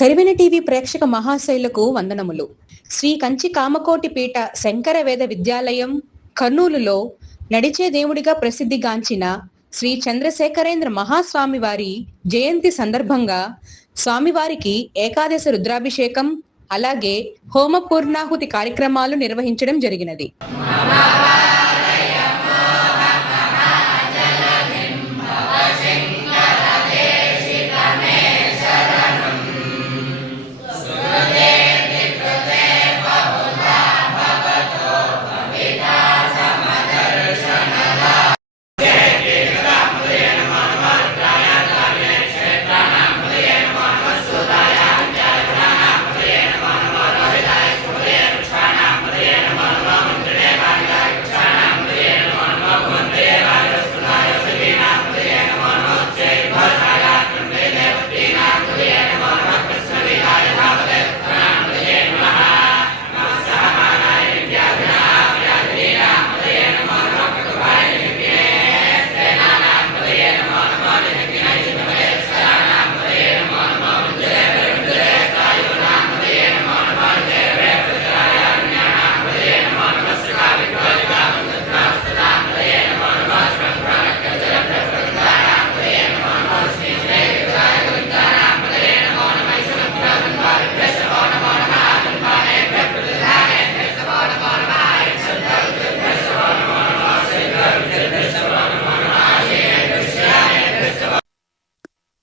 Karivena TV ప్రేక్షక మహాశైలకు వందనములు. శ్రీ కంచి కామకోటి పీఠ శంకర వేద విద్యాలయం కర్నూలులో నడిచే దేవుడిగా ప్రసిద్ధిగాంచిన శ్రీ చంద్రశేఖరేంద్ర మహాస్వామి వారి జయంతి సందర్భంగా స్వామివారికి ఏకాదశ రుద్రాభిషేకం అలాగే హోమ పూర్ణాహుతి కార్యక్రమాలు నిర్వహించడం జరిగినది.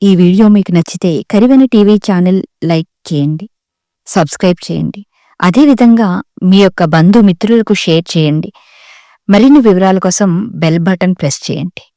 ఈ వీడియో మీకు నచ్చితే కరివెన టీవీ ఛానల్ లైక్ చేయండి, సబ్స్క్రైబ్ చేయండి. అదేవిధంగా మీ యొక్క బంధుమిత్రులకు షేర్ చేయండి. మరిన్ని వివరాల కోసం బెల్ బటన్ ప్రెస్ చేయండి.